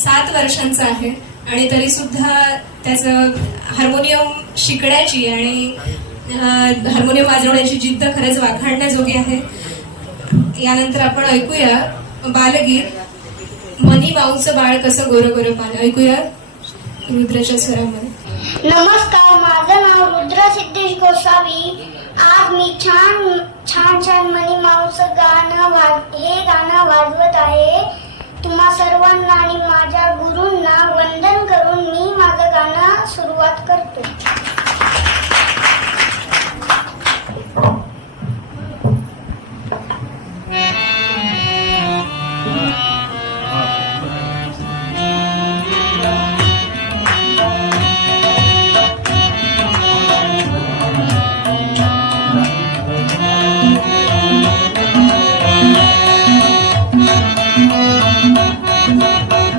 7 वर्षांचा आहे आणि तरी सुद्धा त्याचं हार्मोनियम शिकण्याची आणि हार्मोनियम वाजवण्याची जिद्द खरंच वाखाणण्याजोगी आहे. यानंतर आपण ऐकूया बालगीत मनी माऊचं बाळ कसं गोरं गोरं पान. ऐकूया रुद्राच्या स्वरामध्ये. नमस्कार, माझं नाव रुद्र सिद्धेश गोसावी. आज मी छान मनी माऊचं गाणं वाजवत आहे. तुम्हा सर्वांना आणि